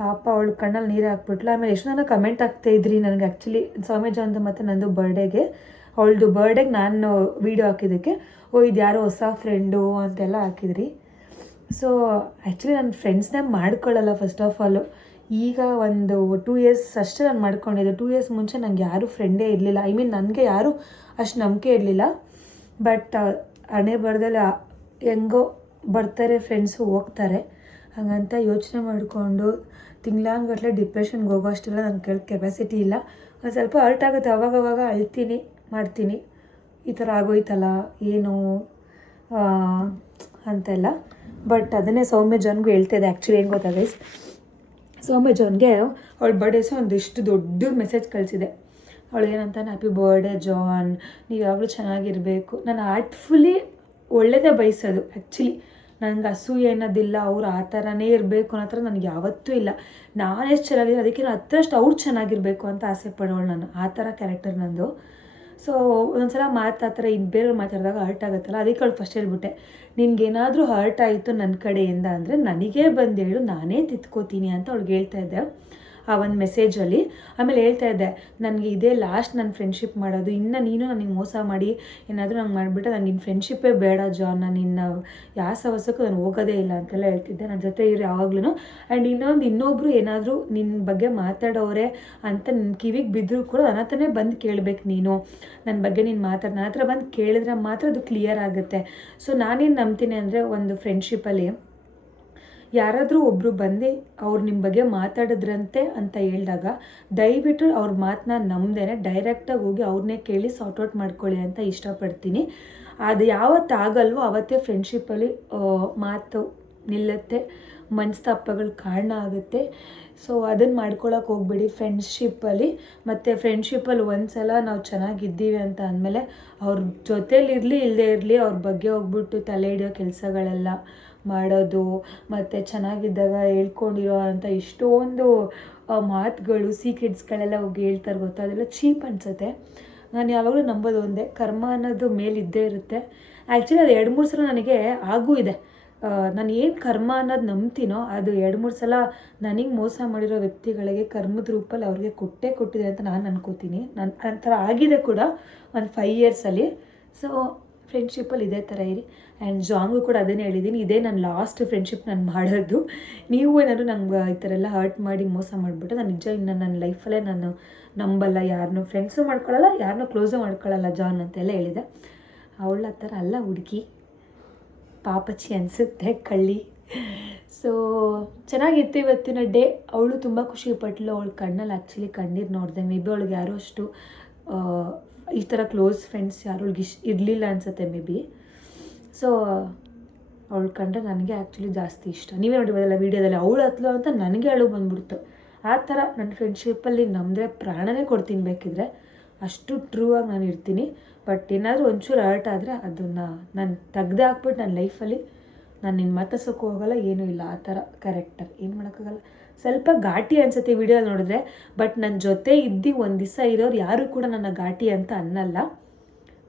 ಪಾಪ ಅವಳು ಕಣ್ಣಲ್ಲಿ ನೀರು ಹಾಕ್ಬಿಟ್ಲು. ಆಮೇಲೆ ಎಷ್ಟು ಜನ ಕಮೆಂಟ್ ಆಗ್ತಾಯಿದ್ರಿ ನನಗೆ. ಆ್ಯಕ್ಚುಲಿ ಸೌಮ್ಯ ಜಾನ್ದು ಮತ್ತು ನಂದು ಬರ್ಡೇಗೆ, ಅವಳದು ಬರ್ಡೇಗೆ ನಾನು ವೀಡಿಯೋ ಹಾಕಿದ್ದಕ್ಕೆ ಇದು ಯಾರೋ ಹೊಸ ಫ್ರೆಂಡು ಅಂತೆಲ್ಲ ಹಾಕಿದ್ರಿ. ಸೊ ಆ್ಯಕ್ಚುಲಿ ನನ್ನ ಫ್ರೆಂಡ್ಸ್ನೇ ಮಾಡ್ಕೊಳ್ಳಲ್ಲ ಫಸ್ಟ್ ಆಫ್ ಆಲು. ಈಗ ಒಂದು 2 ಇಯರ್ಸ್ ಅಷ್ಟೇ ನಾನು ಮಾಡ್ಕೊಂಡಿದ್ದೆ. 2 ಇಯರ್ಸ್ ಮುಂಚೆ ನನಗೆ ಯಾರೂ ಫ್ರೆಂಡೇ ಇರಲಿಲ್ಲ. ಐ ಮೀನ್ ನನಗೆ ಯಾರೂ ಅಷ್ಟು ನಂಬಿಕೆ ಇರಲಿಲ್ಲ. ಬಟ್ ಹಣೆ ಬರದಲ್ಲಿ ಹೆಂಗೋ ಬರ್ತಾರೆ ಫ್ರೆಂಡ್ಸು, ಹೋಗ್ತಾರೆ. ಹಾಗಂತ ಯೋಚನೆ ಮಾಡಿಕೊಂಡು ತಿಂಗ್ಳಾನ್ಗಟ್ಲೆ ಡಿಪ್ರೆಷನ್ಗೆ ಹೋಗೋ ಅಷ್ಟೆಲ್ಲ ನನ್ನ ಕೆಪಾಸಿಟಿ ಇಲ್ಲ. ಒಂದು ಸ್ವಲ್ಪ ಹರ್ಟ್ ಆಗುತ್ತೆ, ಅವಾಗವಾಗ ಅಳ್ತೀನಿ ಮಾಡ್ತೀನಿ, ಈ ಥರ ಆಗೋಯ್ತಲ್ಲ ಏನು ಅಂತೆಲ್ಲ. ಬಟ್ ಅದನ್ನೇ ಸೌಮ್ಯ ಜಾನ್ಗೂ ಹೇಳ್ತಾಯಿದ್ದೆ. ಆ್ಯಕ್ಚುಲಿ ಏನು ಗೊತ್ತಾ ಗೈಸ್, ಸೌಮ್ಯ ಜಾನ್ಗೆ ಅವಳ ಬರ್ಡೇಸ ಒಂದಿಷ್ಟು ದೊಡ್ಡ ಮೆಸೇಜ್ ಕಳಿಸಿದೆ. ಅವಳು ಏನಂತಾನೆ, ಹ್ಯಾಪಿ ಬರ್ಡೇ ಜಾನ್, ನೀವು ಯಾವಾಗಲೂ ಚೆನ್ನಾಗಿರಬೇಕು. ನಾನು ಆರ್ಟ್ಫುಲಿ ಒಳ್ಳೆಯದೇ ಬಯಸೋದು. ಆ್ಯಕ್ಚುಲಿ ನನಗೆ ಅಸೂಯೆ ಅನ್ನೋದಿಲ್ಲ, ಅವ್ರು ಆ ಥರನೇ ಇರಬೇಕು ಅನ್ನೋ ಥರ ನನಗೆ ಯಾವತ್ತೂ ಇಲ್ಲ. ನಾನು ಎಷ್ಟು ಚೆನ್ನಾಗಿದೆ ಅದಕ್ಕೆ ನಾನು ಹತ್ತರಷ್ಟು ಅವ್ರು ಚೆನ್ನಾಗಿರಬೇಕು ಅಂತ ಆಸೆ ಪಡೋಳು ನಾನು. ಆ ಥರ ಕ್ಯಾರೆಕ್ಟರ್ ನಂದು. ಸೊ ಒಂದೊಂದ್ಸಲ ಮಾತು ಆ ಥರ ಬೇರೆಯವ್ರು ಮಾತಾಡಿದಾಗ ಹರ್ಟ್ ಆಗುತ್ತಲ್ಲ, ಅದಕ್ಕೆ ಅವಳು ಫಸ್ಟ್ ಹೇಳ್ಬಿಟ್ಟೆ, ನಿನ್ಗೇನಾದರೂ ಹರ್ಟ್ ಆಯಿತು ನನ್ನ ಕಡೆಯಿಂದ ಅಂದರೆ ನನಗೇ ಬಂದು ಹೇಳು, ನಾನೇ ತಿತ್ಕೋತೀನಿ ಅಂತ ಅವ್ಳಿಗೆ ಹೇಳ್ತಾಯಿದ್ದೆ ಆ ಒಂದು ಮೆಸೇಜಲ್ಲಿ. ಆಮೇಲೆ ಹೇಳ್ತಾಯಿದ್ದೆ, ನನಗೆ ಇದೇ ಲಾಸ್ಟ್ ನನ್ನ ಫ್ರೆಂಡ್ಶಿಪ್ ಮಾಡೋದು, ಇನ್ನು ನೀನು ನನಗೆ ಮೋಸ ಮಾಡಿ ಏನಾದರೂ ನಂಗೆ ಮಾಡಿಬಿಟ್ಟೆ, ನನಗೆ ನಿನ್ನ ಫ್ರೆಂಡ್ಶಿಪ್ಪೇ ಬೇಡ ಜಾನ್, ನಾನು ನಿನ್ನ ಯಾವ ಸವಸಕ್ಕೂ ನಾನು ಹೋಗೋದೇ ಇಲ್ಲ ಅಂತೆಲ್ಲ ಹೇಳ್ತಿದ್ದೆ. ನನ್ನ ಜೊತೆ ಇರು ಯಾವಾಗ್ಲೂ. ಆ್ಯಂಡ್ ಇನ್ನೊಬ್ಬರು ಏನಾದರೂ ನಿನ್ನ ಬಗ್ಗೆ ಮಾತಾಡೋರೆ ಅಂತ ನಿನ್ನ ಕಿವಿಗೆ ಬಿದ್ದರೂ ಕೂಡ ನನ್ನ ಹತ್ರನೇ ಬಂದು ಕೇಳಬೇಕು. ನೀನು ನನ್ನ ಬಗ್ಗೆ ನೀನು ನನ್ನ ಹತ್ರ ಬಂದು ಕೇಳಿದ್ರೆ ಮಾತ್ರ ಅದು ಕ್ಲಿಯರ್ ಆಗುತ್ತೆ. ಸೊ ನಾನೇನು ನಂಬ್ತೀನಿ ಅಂದರೆ, ಒಂದು ಫ್ರೆಂಡ್ಶಿಪ್ಪಲ್ಲಿ ಯಾರಾದರೂ ಒಬ್ಬರು ಬಂದು ಅವ್ರು ನಿಮ್ಮ ಬಗ್ಗೆ ಮಾತಾಡಿದ್ರಂತೆ ಅಂತ ಹೇಳಿದಾಗ ದಯವಿಟ್ಟು ಅವ್ರ ಮಾತನ್ನ ನಂಬ್ದೇನೆ ಡೈರೆಕ್ಟಾಗಿ ಹೋಗಿ ಅವ್ರನ್ನೇ ಕೇಳಿ ಸಾರ್ಟ್ಔಟ್ ಮಾಡ್ಕೊಳ್ಳಿ ಅಂತ ಇಷ್ಟಪಡ್ತೀನಿ. ಅದು ಯಾವತ್ತಾಗಲ್ವೋ ಆವತ್ತೇ ಫ್ರೆಂಡ್ಶಿಪ್ಪಲ್ಲಿ ಮಾತು ನಿಲ್ಲುತ್ತೆ, ಮನಸ್ತಾಪಗಳು ಕಾರಣ ಆಗುತ್ತೆ. ಸೊ ಅದನ್ನು ಮಾಡ್ಕೊಳಕ್ಕೆ ಹೋಗ್ಬೇಡಿ ಫ್ರೆಂಡ್ಶಿಪ್ಪಲ್ಲಿ. ಮತ್ತು ಫ್ರೆಂಡ್ಶಿಪ್ಪಲ್ಲಿ ಒಂದು ಸಲ ನಾವು ಚೆನ್ನಾಗಿದ್ದೀವಿ ಅಂತ ಅಂದಮೇಲೆ ಅವ್ರ ಜೊತೇಲಿರಲಿ ಇಲ್ಲದೇ ಇರಲಿ ಅವ್ರ ಬಗ್ಗೆ ಹೋಗ್ಬಿಟ್ಟು ತಲೆ ಹಿಡಿಯೋ ಕೆಲಸಗಳೆಲ್ಲ ಮಾಡೋದು, ಮತ್ತು ಚೆನ್ನಾಗಿದ್ದಾಗ ಹೇಳ್ಕೊಂಡಿರೋ ಅಂಥ ಎಷ್ಟೊಂದು ಮಾತುಗಳು ಸೀಕ್ರೆಟ್ಸ್ಗಳೆಲ್ಲ ಹೋಗಿ ಹೇಳ್ತಾರೆ ಗೊತ್ತಾ, ಅದೆಲ್ಲ ಚೀಪ್ ಅನಿಸುತ್ತೆ. ನಾನು ಯಾವಾಗಲೂ ನಂಬೋದು ಒಂದೇ, ಕರ್ಮ ಅನ್ನೋದು ಮೇಲಿದ್ದೇ ಇರುತ್ತೆ. ಆ್ಯಕ್ಚುಲಿ ಅದು 2-3 ಸಲ ನನಗೆ ಆಗೂ ಇದೆ. ನಾನು ಏನು ಕರ್ಮ ಅನ್ನೋದು ನಂಬ್ತೀನೋ ಅದು 2-3 ಸಲ ನನಗೆ ಮೋಸ ಮಾಡಿರೋ ವ್ಯಕ್ತಿಗಳಿಗೆ ಕರ್ಮದ ರೂಪಲ್ಲಿ ಅವ್ರಿಗೆ ಕೊಟ್ಟಿದೆ ಅಂತ ನಾನು ಅನ್ಕೋತೀನಿ. ಆ ಥರ ಆಗಿದೆ ಕೂಡ ಒಂದು 5 ಇಯರ್ಸಲ್ಲಿ. ಸೊ ಫ್ರೆಂಡ್ಶಿಪ್ಪಲ್ಲಿ ಇದೇ ಥರ ಇರಿ. ಆ್ಯಂಡ್ ಜಾಂಗು ಕೂಡ ಅದನ್ನೇ ಹೇಳಿದ್ದೀನಿ, ಇದೇ ನನ್ನ ಲಾಸ್ಟ್ ಫ್ರೆಂಡ್ಶಿಪ್ ನಾನು ಮಾಡೋದು. ನೀವು ಏನಾದರೂ ನಂಗೆ ಈ ಥರ ಎಲ್ಲ ಹರ್ಟ್ ಮಾಡಿ ಮೋಸ ಮಾಡಿಬಿಟ್ಟು ನಾನು ನಿಜ ಇನ್ನು ನನ್ನ ಲೈಫಲ್ಲೇ ನಾನು ನಂಬಲ್ಲ, ಯಾರನ್ನೂ ಫ್ರೆಂಡ್ಸು ಮಾಡ್ಕೊಳ್ಳಲ್ಲ, ಯಾರನ್ನೂ ಕ್ಲೋಸು ಮಾಡ್ಕೊಳ್ಳಲ್ಲ ಜಾನ್ ಅಂತೆಲ್ಲ ಹೇಳಿದೆ. ಅವಳ ಆ ಥರ ಅಲ್ಲ ಹುಡುಗಿ, ಪಾಪಚ್ಚಿ ಅನಿಸುತ್ತೆ, ಕಳ್ಳಿ. ಸೊ ಚೆನ್ನಾಗಿತ್ತು ಇವತ್ತಿನ ಡೇ. ಅವಳು ತುಂಬ ಖುಷಿಪಟ್ಟಳು. ಅವಳ ಕಣ್ಣಲ್ಲಿ ಆ್ಯಕ್ಚುಲಿ ಕಣ್ಣೀರು ನೋಡಿದೆ. ಮೇ ಬಿ ಅವಳಿಗೆ ಯಾರೋ ಅಷ್ಟು ಈ ಥರ ಕ್ಲೋಸ್ ಫ್ರೆಂಡ್ಸ್ ಯಾರು ಅವಳಿಗೆ ಇರಲಿಲ್ಲ ಅನಿಸುತ್ತೆ ಮೇ ಬಿ. ಸೊ ಅವಳು ಕಂಡ್ರೆ ನನಗೆ ಆ್ಯಕ್ಚುಲಿ ಜಾಸ್ತಿ ಇಷ್ಟ. ನೀವೇ ನೋಡಿಬೋದಲ್ಲ ವೀಡಿಯೋದಲ್ಲಿ ಅವಳು ಹತ್ಲು ಅಂತ ನನಗೆ ಅಳು ಬಂದ್ಬಿಡ್ತು. ಆ ಥರ ನನ್ನ ಫ್ರೆಂಡ್ಶಿಪ್ಪಲ್ಲಿ ನಮ್ಮದೇ ಪ್ರಾಣನೇ ಕೊಡ್ತೀನಿ ಬೇಕಿದ್ರೆ, ಅಷ್ಟು ಟ್ರೂ ಆಗಿ ನಾನು ಇರ್ತೀನಿ. ಬಟ್ ಏನಾದರೂ ಒಂಚೂರು ಹರ್ಟ್ ಆದರೆ ಅದನ್ನು ನಾನು ತೆಗ್ದು ಹಾಕ್ಬಿಟ್ಟು ನನ್ನ ಲೈಫಲ್ಲಿ ನಾನು ನಿನ್ನ ಮಾತಾಡ್ಸೋಕ್ಕೂ ಹೋಗಲ್ಲ, ಏನೂ ಇಲ್ಲ. ಆ ಥರ ಕ್ಯಾರೆಕ್ಟರ್ ಏನು ಮಾಡೋಕ್ಕಾಗಲ್ಲ. ಸ್ವಲ್ಪ ಘಾಟಿ ಅನಿಸುತ್ತೆ ವಿಡಿಯೋ ನೋಡಿದ್ರೆ, ಬಟ್ ನನ್ನ ಜೊತೆ ಒಂದು ದಿವಸ ಇರೋರು ಯಾರೂ ಕೂಡ ನನ್ನ ಘಾಟಿ ಅಂತ ಅನ್ನಲ್ಲ.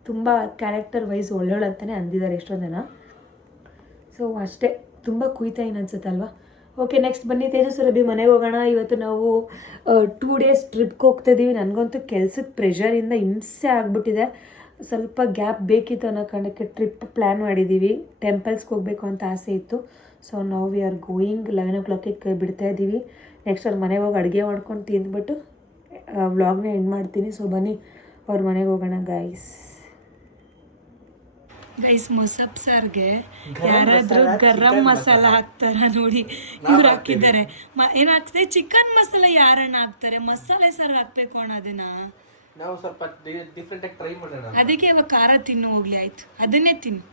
ತುಂಬ ಕ್ಯಾರೆಕ್ಟರ್ ವೈಸ್ ಒಳ್ಳೊಳ್ಳೆ ಅಂತಲೇ ಅಂದಿದ್ದಾರೆ ಎಷ್ಟೊಂದು ಜನ. ಸೊ ಅಷ್ಟೇ, ತುಂಬ ಕುಯ್ತಾ ಏನು ಅನ್ಸುತ್ತೆ ಅಲ್ವಾ. ಓಕೆ, ನೆಕ್ಸ್ಟ್ ಬನ್ನಿ ತೇಜು ಸುರಭಿ ಮನೆಗೆ ಹೋಗೋಣ. ಇವತ್ತು ನಾವು 2 ಡೇಸ್ ಟ್ರಿಪ್ಗೆ ಹೋಗ್ತಾಯಿದ್ದೀವಿ. ನನಗಂತೂ ಕೆಲಸದ ಪ್ರೆಷರಿಂದ ಹಿಂಸೆ ಆಗಿಬಿಟ್ಟಿದೆ. ಸ್ವಲ್ಪ ಗ್ಯಾಪ್ ಬೇಕಿತ್ತು ಅನ್ನೋ ಕಾರಣಕ್ಕೆ ಟ್ರಿಪ್ ಪ್ಲ್ಯಾನ್ ಮಾಡಿದ್ದೀವಿ. ಟೆಂಪಲ್ಸ್ಗೆ ಹೋಗಬೇಕು ಅಂತ ಆಸೆ ಇತ್ತು. ಸೊ ನಾವು ವಿ ಆರ್ ಗೋಯಿಂಗ್ 11 o'clock ಬಿಡ್ತಾ ಇದ್ದೀವಿ. ನೆಕ್ಸ್ಟ್ ಅವ್ರ ಮನೆಗೆ ಹೋಗಿ ಅಡುಗೆ ಮಾಡ್ಕೊಂಡು ತಿಂದ್ಬಿಟ್ಟು ವ್ಲಾಗ್ನ ಎಂಡ್ ಮಾಡ್ತೀನಿ. ಸೊ ಬನ್ನಿ ಅವ್ರ ಮನೆಗೆ ಹೋಗೋಣ ಗೈಸ್. ಮೊಸಪ್ ಸಾರ್ಗೆ ಯಾರಾದರೂ ಗರಂ ಮಸಾಲ ಹಾಕ್ತಾರ ನೋಡಿ, ಇವ್ರು ಹಾಕಿದ್ದಾರೆ. ಏನು ಹಾಕ್ತಾರೆ, ಚಿಕನ್ ಮಸಾಲ ಯಾರಣ್ಣ ಹಾಕ್ತಾರೆ, ಮಸಾಲೆ ಸಾರು ಹಾಕ್ಬೇಕು ಅಣ್ಣ. ಅದನ್ನ ನಾವು ಸ್ವಲ್ಪ ಡಿಫ್ರೆಂಟ್ ಆಗಿ ಟ್ರೈ ಮಾಡೋಣ. ಅದಕ್ಕೆ ಇವಾಗ ಖಾರ ತಿನ್ನು ಹೋಗ್ಲಿ, ಆಯ್ತು ಅದನ್ನೇ ತಿನ್ನು.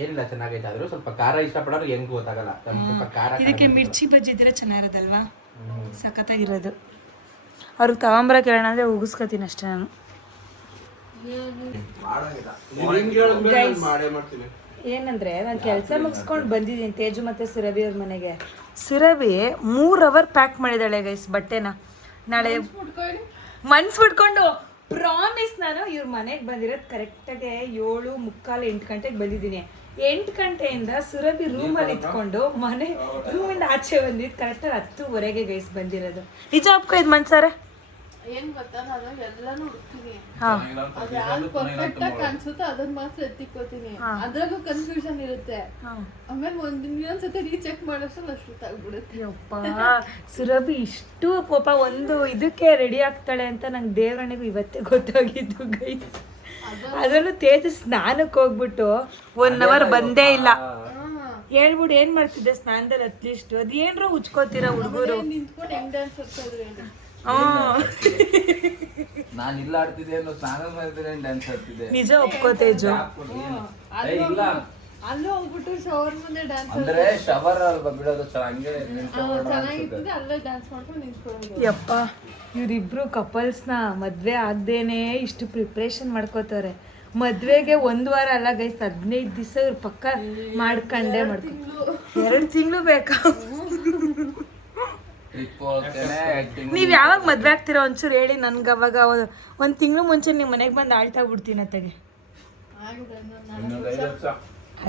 ಏನಿಲ್ಲ, ಚೆನ್ನಾಗೈತೆ. ಆದ್ರೂ ಸ್ವಲ್ಪ ಖಾರ ಇಷ್ಟಪಡೋರು ಹೆಂಗ್ ಗೊತ್ತಾಗಲ್ಲ, ಸ್ವಲ್ಪ ಖಾರ. ಇದಕ್ಕೆ ಮಿರ್ಚಿ ಬಜ್ಜಿ ಇದ್ರೆ ಚೆನ್ನಾಗಿರೋದಲ್ವಾ, ಸಖತ್ತಾಗಿರೋದು. ಅವ್ರಿಗೆ ತಗೊಂಬರಕ್ಕೆ ಹೇಳೋಣ ಅಂದರೆ ಉಗಿಸ್ಕೊತೀನಿ ಅಷ್ಟೇ ನಾನು. ಏನಂದ್ರೆ ನಾನು ಕೆಲಸ ಮುಗಿಸ್ಕೊಂಡು ಬಂದಿದ್ದೀನಿ ತೇಜು ಮತ್ತು ಸುರಭಿ ಅವ್ರ ಮನೆಗೆ. ಸುರಭಿ 3 hour ಪ್ಯಾಕ್ ಮಾಡಿದ್ದಾಳೆ ಗೈಸ್ ಬಟ್ಟೆನ. ನಾಳೆ ಮನ್ಸು ಬಿಟ್ಕೊಂಡು ಪ್ರಾಮಿಸ್ ನಾನು ಇವ್ರ ಮನೆಗೆ ಬಂದಿರೋದು ಕರೆಕ್ಟಾಗಿ 7:45 8 ಗಂಟೆಗೆ ಬಂದಿದ್ದೀನಿ. 8 ಗಂಟೆಯಿಂದ ಸುರಭಿ ರೂಮಲ್ಲಿ ಇಟ್ಕೊಂಡು ರೂಮಿಂದ ಆಚೆ ಬಂದಿದ್ದು ಕರೆಕ್ಟಾಗಿ 10:15 ಗೈಸ್ ಬಂದಿರೋದು. ನಿಜ ಅಪ್ಪ ಇದು ಮನ್ಸಾರೆ ಏನ್ ಗೊತ್ತಾ, ನಾನು ಎಲ್ಲಾನು ಹುಡುಕ್ತೀನಿ. ಅದು ಯಾವ್ದು ಪರ್ಫೆಕ್ಟ್ ಆಗಿ ಕಾಣಿಸುತ್ತೋ ಅದನ್ನ ಮಾತ್ರ ಎತ್ತಿಕೋತೀನಿ. ಅದ್ರಾಗೂ ಕನ್ಫ್ಯೂಷನ್ ಇರುತ್ತೆ. ಆಮೇಲೆ ಇನ್ನೊಂದ್ಸತಿ ರೀಚೆಕ್ ಮಾಡೋಷ್ಟ್ರಲ್ಲಿ ಅಷ್ಟು ಆಗ್ಬಿಡುತ್ತೆ. ಯಪ್ಪ, ಸುರಭಿ ಇಷ್ಟು ಪಾಪ ಒಂದು ಇದಕ್ಕೆ ರೆಡಿ ಆಗ್ತಾಳೆ ಅಂತ ನಂಗೆ ದೇವರಣಿಗೂ ಇವತ್ತೇ ಗೊತ್ತಾಗಿದ್ದು ಗೈಸ್. ಅದರಲ್ಲೂ ತೇಜು ಸ್ನಾನಕ್ಕೆ ಹೋಗ್ಬಿಟ್ಟು 1 hour ಬಂದೇ ಇಲ್ಲ. ಹೇಳ್ಬಿಡು ಏನ್ ಮಾಡ್ತಿದ್ದೆ ಸ್ನಾನದಲ್ಲಿ ಅಟ್ಲೀಸ್ಟ್ ಅದೇನ್ರ ಉಚ್ಕೋತೀರಾ ಹುಡುಗರು. ನಿಂತ್ಕೊಂಡು ಹೆಂಗ್ ಡ್ಯಾನ್ಸ್ ಆಡ್ತಿದ್ರು ಏನು. ನಾನು ಇಲ್ಲ ಆಡ್ತಿದ್ದೆ, ಸ್ನಾನ ಮಾಡ್ತಿದ್ದೆ, ಡ್ಯಾನ್ಸ್ ಆಡ್ತಿದ್ದೆ. ನಿಜ ಒಪ್ಕೋ ತೇಜು. ಇಲ್ಲ ಅಲ್ಲೂ ಹೋಗ್ಬಿಟ್ಟು ಶವರ್ ಮುಂದೆ ಡ್ಯಾನ್ಸ್ ಅಂದ್ರೆ ಶವರ್ ಅಲ್ವಾ ಬಿಡೋದು, ಚೆನ್ನಾಗಿರ್ತದೆ. ಅಲ್ಲೇ ಡ್ಯಾನ್ಸ್ ಮಾಡ್ಕೊಂಡು ನಿಂತ್ಕೊಳ್ಳೋದು. ಯಪ್ಪ, ಇವರಿಬ್ರು ಕಪಲ್ಸ್ನ ಮದ್ವೆ ಆಗ್ದೇನೆ ಇಷ್ಟು ಪ್ರಿಪ್ರೇಷನ್ ಮಾಡ್ಕೋತಾರೆ. ಮದ್ವೆಗೆ 1 ವಾರ ಅಲ್ಲ ಗೈಸ್, 15 ದಿವಸ ಇವ್ರು ಪಕ್ಕ ಮಾಡ್ಕೊಂಡೇ 2 ತಿಂಗಳು ಬೇಕಾ. ನೀವು ಯಾವಾಗ ಮದ್ವೆ ಆಗ್ತೀರಾ ಒಂಚೂರು ಹೇಳಿ ನನ್ಗೆ. ಅವಾಗ 1 ತಿಂಗಳು ಮುಂಚೆ ನಿಮ್ಮ ಮನೆಗೆ ಬಂದು ಆಳ್ತಾ ಬಿಡ್ತೀನಿ ಅತ್ತಗೆ.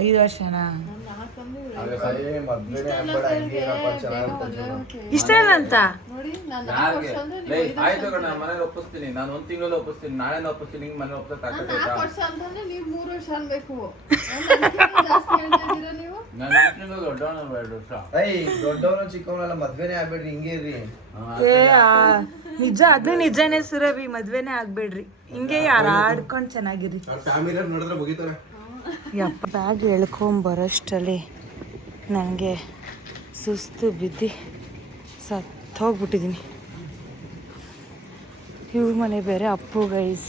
5 ವರ್ಷನಾ? ಇಷ್ಟ ಇಲ್ಲ ಅಂತ ಆಯ್ತು ಕಣ, ಮನೇಲಿ ಒಪ್ಪಿಸ್ತೀನಿ. ನಾನು 1 ತಿಂಗಳಲ್ಲಿ ಒಪ್ಪಿಸ್ತೀನಿ, ನಾಳೆ ಒಪ್ಪಿಸ್ತೀನಿ. ಹಿಂಗ್ ಮನೆ ಒಪ್ಪಿಸ್ತಾ 4 ವರ್ಷ ಅಂತಂದ್ರೆ ನೀವು 3 ವರ್ಷ ಅನ್ಬೇಕು. ನೀವು ದೊಡ್ಡವನು ಚಿಕ್ಕವನೆಲ್ಲ ಮದ್ವೆನೇ ಆಗ್ಬೇಡ್ರಿ, ಹಿಂಗೆ ಇರ್ರಿ. ನಿಜ, ಅದು ನಿಜನೇ ಸುರಭಿ, ಮದ್ವೆನೇ ಆಗ್ಬೇಡ್ರಿ, ಹಿಂಗೆ ಯಾರು ಆಡ್ಕೊಂಡು ಚೆನ್ನಾಗಿರಿ. ನೋಡಿದ್ರೆ ಮುಗಿತಾರೆ. ಯಪ್ಪ, ಬ್ಯಾಗ್ ಎಳ್ಕೊಂಬರೋಷ್ಟರಲ್ಲಿ ನನಗೆ ಸುಸ್ತು ಬಿದ್ದು ಸತ್ತೋಗ್ಬಿಟ್ಟಿದ್ದೀನಿ. ಇವ್ರ ಮನೆ ಬೇರೆ ಅಪ್ಪು ಗೈಸ್,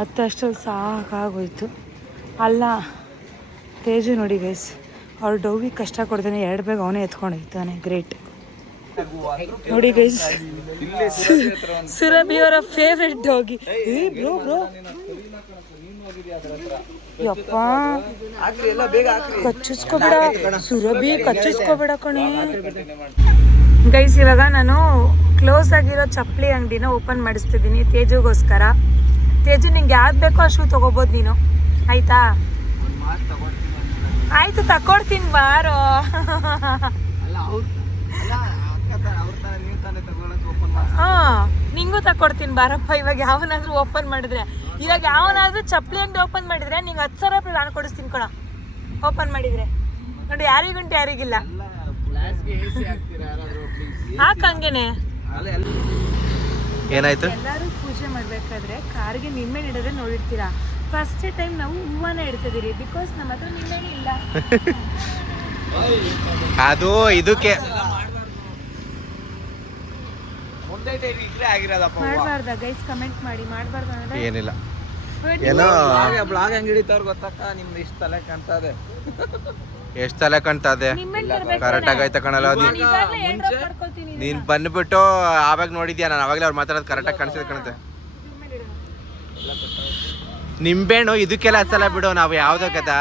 ಅಷ್ಟರಲ್ಲಿ ಸಾಕಾಗೋಯ್ತು. ಅಲ್ಲ ತೇಜು ನೋಡಿ ಗೈಸ್, ಅವ್ರ ಡೋಗಿ ಕಷ್ಟ ಕೊಡ್ತಾನೆ, 2 ಬ್ಯಾಗ್ ಅವನೇ ಎತ್ಕೊಂಡೋಗ್ತಾನೆ. ಗ್ರೇಟ್ ನೋಡಿ ಗೈಸ್, ಸುರಭಿ ಅವರ ಫೇವ್ರೆಟ್ ಡಾಗಿ. ಬ್ರೋ ಬ್ರೋ ಯಪ್ಪ, ಕಚ್ಚಿಸ್ಕೋಬೇಡ ಸುರಭಿ, ಕಚ್ಚಿಸ್ಕೋಬೇಡ ಕಣಿ ಗೈಸ್. ಇವಾಗ ನಾನು ಕ್ಲೋಸ್ ಆಗಿರೋ ಚಪ್ಪಲಿ ಅಂಗಡಿನ ಓಪನ್ ಮಾಡಿಸ್ತಿದ್ದೀನಿ ತೇಜುಗೋಸ್ಕರ. ತೇಜು ನಿಂಗೆ ಯಾವ್ದು ಬೇಕೋ ಅಷ್ಟು ತೊಗೋಬೋದು ನೀನು, ಆಯಿತಾ? ಆಯ್ತು ತಕೊಡ್ತೀನಿ ಬಾರೋ. ಹಾ ನಿಂಗೂ ತಕೊಡ್ತೀನಿ ಬಾರಪ್ಪ. ಇವಾಗ ಯಾವನಾದ್ರೂ ಓಪನ್ ಮಾಡಿದ್ರೆ, ಇವಾಗ ಯಾವನಾದ್ರೂ ಚಪ್ಪಲಿ ಅಂಗಡಿ ಓಪನ್ ಮಾಡಿದ್ರೆ ನಿಂಗೆ 10,000 ರೂಪಾಯಿ ನಾನು ಕೊಡಿಸ್ತೀನಿ ಕಣ. ಓಪನ್ ಮಾಡಿದ್ರೆ ನೋಡಿ, ಯಾರಿಗುಂಟು ಯಾರಿಗಿಲ್ಲ. ಹಾಕಂಗೇನೆ. ಏನಾಯ್ತು? ಎಲ್ಲರೂ ಪೂಜೆ ಮಾಡ್ಬೇಕಾದ್ರೆ ಕಾರ್ಗೆ ನಿಂಬೆ ಇಡೋದೇ ನೋಡಿರ್ತೀರಾ. ಫಸ್ಟ್ ಟೈಮ್ ನಾವು ಹೂವನ್ನ ಇಡ್ತಿದ್ದೀರಿ, ಬಿಕಾಸ್ ನಮ್ಮ ಹತ್ರ ನಿಂಬೆ ಇಲ್ಲ. ಅದು ಇದಕ್ಕೆ ಮಾಡಬಾರ್ದ ಗೈಸ್? ಕಮೆಂಟ್ ಮಾಡಿ. ಮಾಡಬಾರ್ದು ಅಂದ್ರೆ ಏನಿಲ್ಲ. ಬ್ಲಾಗ್ ಹೆಂಗ್ ಹಿಡಿತಾರ ಗೊತ್ತಕ್ಕ? ನಿಮ್ದು ಇಷ್ಟ ತಲೆ ಕಾಣ್ತದೆ. ಎಷ್ಟ್ ತಲೆ ಕಾಣ್ತದೆ? ಕರೆಕ್ಟ್ ಆಗೈತೆ ಕಣಲ್ಲ. ನೀನ್ ಬಂದ್ಬಿಟ್ಟು ಆವಾಗ ನೋಡಿದ್ಯಾ? ನಾನು ಅವಾಗಲೇ ಅವ್ರು ಮಾತಾಡೋದು ಕರೆಕ್ಟಾಗಿ ಕಾಣಿಸಿದ ಕಾಣುತ್ತೆ. ನಿಂಬೆಹಣ್ಣು ಇದಕ್ಕೆಲ್ಲ ಹಚ್ಚಲ್ಲ ಬಿಡು. ನಾವು ಯಾವ್ದಕ್ಕದ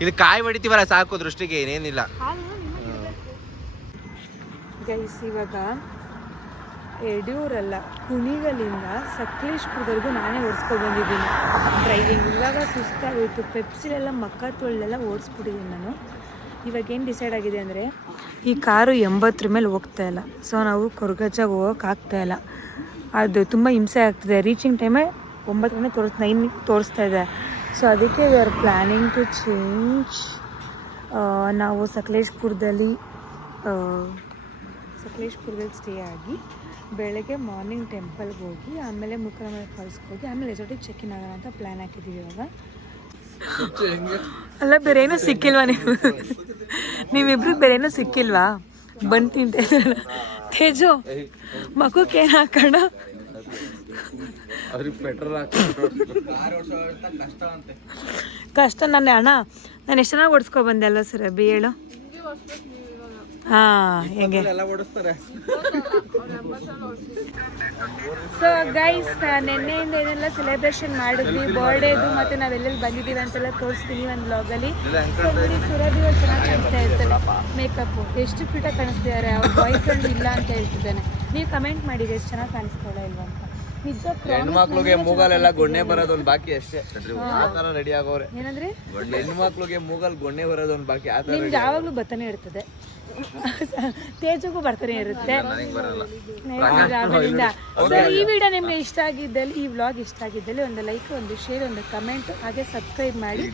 ಇಲ್ಲಿ ಕಾಯಿ ಹೊಡಿತೀವಲ್ಲ ಸಾಕು, ದೃಷ್ಟಿಗೆ ಏನೇನಿಲ್ಲ. ಗೈಸ್ ಇವಾಗ ಯಡಿಯೂರಲ್ಲ, ಕುಣಿಗಲಿಂದ ಸಕಲೇಶ್ಪುರದವರೆಗೂ ನಾನೇ ಓಡಿಸ್ಕೊಂಡು ಬಂದಿದ್ದೀನಿ ಡ್ರೈವಿಂಗ್. ಇವಾಗ ಸುಸ್ತಾಗೋಯ್ತು. ಪೆಪ್ಸಿಲೆಲ್ಲ ಮಕ್ಕ ತೊಳೆಲ್ಲ ಓಡಿಸ್ಬಿಟ್ಟಿದ್ದೀನಿ ನಾನು. ಇವಾಗ ಏನು ಡಿಸೈಡ್ ಆಗಿದೆ ಅಂದರೆ, ಈ ಕಾರು 80 ಮೇಲೆ ಹೋಗ್ತಾ ಇಲ್ಲ. ಸೊ ನಾವು ಕೊರಗಜ್ಜಾಗ ಹೋಗೋಕ್ಕಾಗ್ತಾಯಿಲ್ಲ. ಅದು ತುಂಬ ಹಿಂಸೆ ಆಗ್ತಿದೆ. ರೀಚಿಂಗ್ ಟೈಮೇ 9 ತೋರಿಸ್ತಾ ಇದೆ. ಸೊ ಅದಕ್ಕೆ we are planning to change. ನಾವು ಸಕಲೇಶ್ಪುರದಲ್ಲಿ ಸ್ಟೇ ಆಗಿ ಬೆಳಗ್ಗೆ ಮಾರ್ನಿಂಗ್ ಟೆಂಪಲ್ಗೆ ಹೋಗಿ ಆಮೇಲೆ ಮುಖರಮಣ ಫಾಲ್ಸ್ಗೆ ಹೋಗಿ ಆಮೇಲೆ ರೆಸಾರ್ಟಿಗೆ ಚೆಕ್ ಇನ್ ಆಗೋಣ ಅಂತ ಪ್ಲ್ಯಾನ್ ಹಾಕಿದ್ದೀವಿ ಇವಾಗ. ಅಲ್ಲ ಬೇರೆ ಏನೂ ಸಿಕ್ಕಿಲ್ವಾ ನೀವಿಬ್ರು ಬೇರೆ ಏನೂ ಸಿಕ್ಕಿಲ್ವಾ? ಬಂದು ತಿಂತ ತೇಜು ಮಗುಕ್ಕೆ ಏನು ಹಾಕೋಣ? ಕಷ್ಟ ನನ್ನ ಅಣ್ಣ. ನಾನು ಎಷ್ಟು ಚೆನ್ನಾಗಿ ಓಡಿಸ್ಕೊ ಬಂದೆ ಅಲ್ವ ಸರ್ ಅಬ್ಬಿ? ಹೇಳು. ಹೆಂಗೆ? ಸೊ ಗೈಸ್, ನಿನ್ನೆಯಿಂದ ಏನೆಲ್ಲ ಸೆಲೆಬ್ರೇಷನ್ ಮಾಡಿದ್ವಿ ಬರ್ಡೇದು, ಮತ್ತು ನಾವೆಲ್ಲೆಲ್ಲಿ ಬಂದಿದ್ದೀವಿ ಅಂತೆಲ್ಲ ತೋರಿಸ್ತೀನಿ ಒಂದು ವ್ಲಾಗಲ್ಲಿ. ಸೊ ನೋಡಿ, ಸುರಭಿ ಅವ್ರು ಚೆನ್ನಾಗಿ ಕಾಣಿಸ್ತಾ ಇರ್ತಾರೆ. ಮೇಕಪ್ಪು ಎಷ್ಟು ಕ್ಯೂಟಾಗಿ ಕಾಣಿಸ್ತಿದ್ದಾರೆ. ಅವ್ರ ಬಾಯ್ ಫ್ರೆಂಡ್ ಇಲ್ಲ ಅಂತ ಹೇಳ್ತಿದ್ದಾನೆ. ನೀವು ಕಮೆಂಟ್ ಮಾಡಿರಿ ಎಷ್ಟು ಚೆನ್ನಾಗಿ ಕಾಣಿಸ್ತಾಳೆ ಇಲ್ವ ಅಂತ. ನಿಜ ಹೆಣ್ಮಕ್ಳಿಗೆ ಮೂಗಲೆಲ್ಲ ಗೊಣ್ಣೆ ಬರೋದೊಂದು ಬಾಕಿ ಅಷ್ಟೇ. ಆತರ ರೆಡಿ ಆಗೋರೆ. ಏನಂದ್ರೆ ಹೆಣ್ಮಕ್ಳಿಗೆ ಮೂಗಲ್ ಗೊಣ್ಣೆ ಬರೋದೊಂದು ಬಾಕಿ. ನಿಮ್ಗೆ ಯಾವಾಗಲೂ ಬರ್ತಾನೆ ಇರ್ತದೆ. ತೇಜಗೂ ಬರ್ತಾನೆ ಇರುತ್ತೆ. ಸೊ ಈ ವಿಡಿಯೋ ನಿಮಗೆ ಇಷ್ಟ ಆಗಿದ್ದಲ್ಲಿ, ಈ ವ್ಲಾಗ್ ಇಷ್ಟ ಆಗಿದ್ದಲ್ಲಿ ಒಂದು ಲೈಕ್, ಒಂದು ಶೇರ್, ಒಂದು ಕಮೆಂಟ್, ಹಾಗೆ ಸಬ್ಸ್ಕ್ರೈಬ್ ಮಾಡಿ.